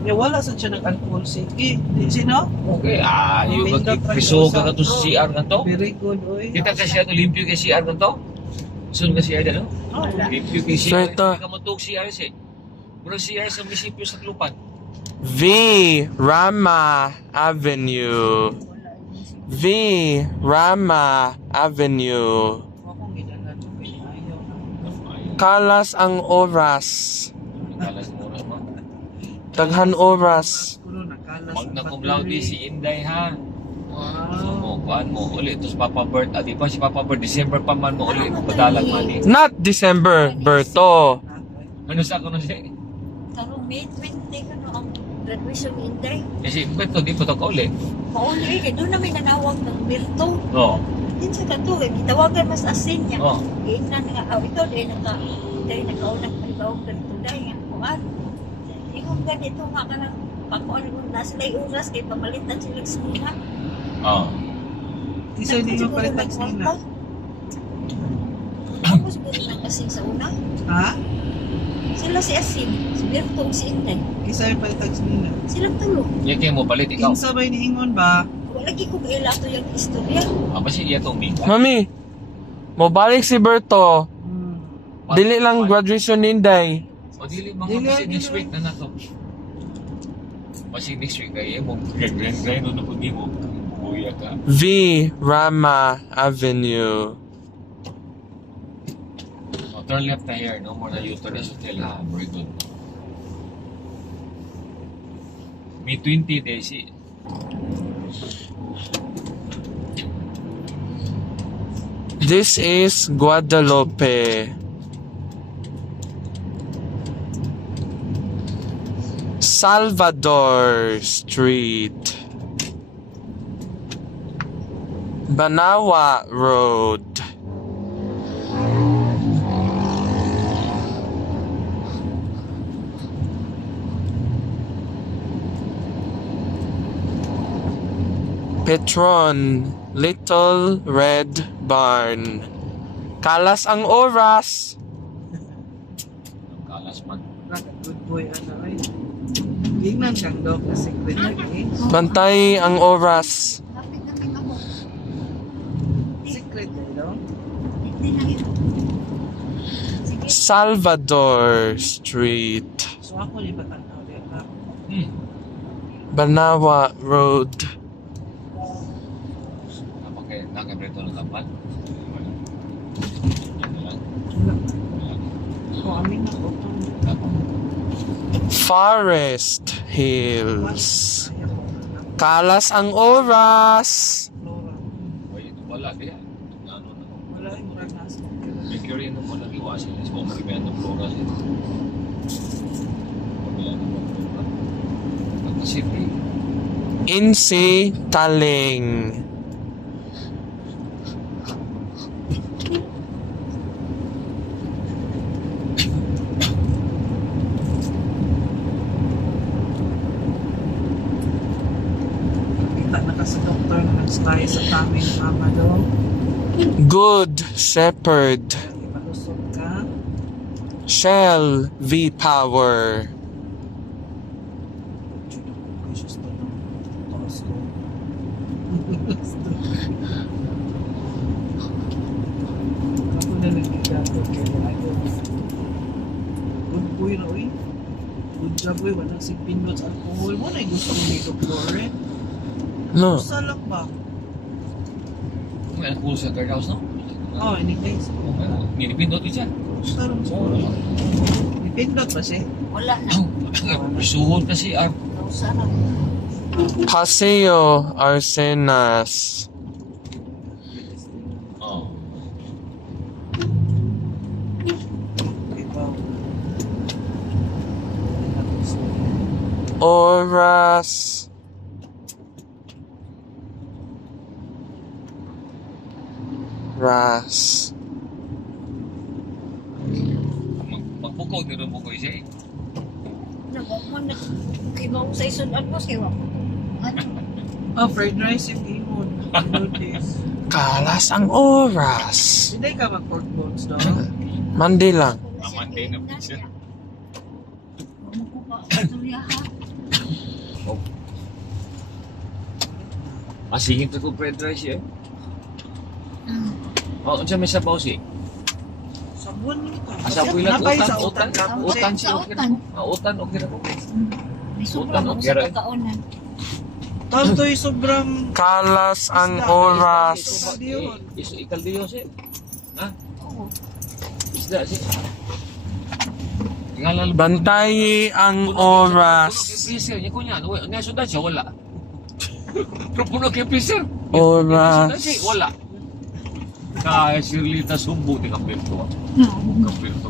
Ya wala sa siya nag-alcohol sige. Di sino? Okay, yung Pindot ra piso gyud ka na to sa- sa CR na to. Very good, oy. Kita ka siya, limpyo kay CR na to. Sun ka CR na, no? Oh, Limpyo kay So, CR. ito. Hindi ka matug CR siya. Pero CR sa munisipyo sa Tlupan. V. Rama Avenue. V. Rama Avenue. akong gidalan ko kay ayaw na. Kalas ang oras. Nakalas mo oras mo. Daghan oras. Kulo nakalas. Magna ang cum laude battery. si Inday, ha? So, Wow. kuhaan mo ulit. Tapos Papa Bert. Di ba si Papa Bert, December pa man mo ulit. Padalag man eh. Not December, Berto. Ano sa ako na siya? Karong May 20 kano ang graduation ni Inday. Kasi Berto, di pa ito ka ulit. Mauli kay doon namin nanawag ng Mirto. Oo. Din sa kato kay gitawagan mas asin niya. Oo. Ina nga ito dahil nakauna palibawag ganito dahil nga kuan. Ingon ganito nga kanang pagkuan ko na sila oras kay pamalitan sila sila. Oo. Isa din yung palitan nila. Tapos siguro nang kasing sa una. Ha? Sila si Asin, si Mirto, si Inday. Isa yung palitan nila. Silang tulo. Yan kayo mo palit ikaw. Kinsa ba ni ingon ba? Wala lagi ko kailato yung istorya. Ba siya iya itong Mika? Mami, mo balik si Berto. Hmm. Dili lang graduation ni Inday. O dili mga Dili, kasi next dili. week na nato. Kasi next week kaya mo gagawin na po di mo. Buya ka. V. Rama Avenue. So, turn left na here. No more na U-turn sa hotel, ha? Very good. May 20 days. This is Guadalupe. Salvador Street. Banawa Road. Petron, Little Red Barn. Kalas ang oras. Ang kalas man. Good boy, ano ay. Gingnan kang daw ka secret lagi. Bantay ang oras. Kapit kami ako. Secret na daw. Hindi na ito. Sige. Salvador Street. So ako yung batanaw din ha. Banawa Road. Nakabrito ng kapal. So amin na ko. Forest Hills. Kalas ang oras. Wala kaya. Ano na. Wala yung murag nasa. May curious na mo nag-iwasin. Is mo maribayan ng flora siya. Maribayan ng flora. Pagkasipri. Insi Taling. Kita na ka sa doktor na nag-spy sa tummy ni mama daw. Good Shepherd. Ipalusog ka. Shell V-Power. Precious to no. Tapos ko. Ako na nagkigato kay ayaw. Good boy na uy. Good job uy. Walang sigpindot sa alcohol mo na gusto mo ni doktor eh. No. Gusto lang ba? May cool sa third house, no? Oh, anything. Nilipindot ko siya. Gusto lang siguro. Dipindot ba siya? Wala na. Suhod kasi Nausa na. Paseo Arsenas. Oh. Ikaw. Oras. Ras. Magpukog na rin po ko siya eh. Nagwakman na. Kay ba sa isunod mo? Kay wak. Ano? Oh, fried rice yung imon. Noodles. Kalas ang oras. Hindi ka mag-pork bones daw. Monday lang. Monday na po siya. Magkupa ko istorya ha. Masingit ko fried rice eh. Oh, unsa may sabaw si? Sabon ka. Asaboy lang Napay utan, sa utan, kapon. utan Sa siya okay utan. na. Utan okay na ko. May sobra Utan, mo okay sa ra. kakaunan. Tantoy sobrang Kalas ang oras. Iso ikaldiyo si. Ha? Oo. Isda si. Tingala Bantayi ang oras. Freezer niya kunya, nga sudan siya wala. Pero puno kay freezer. Oras. Wala. Kaya Shirlita sumbo ni Kapirto. No. Kapirto.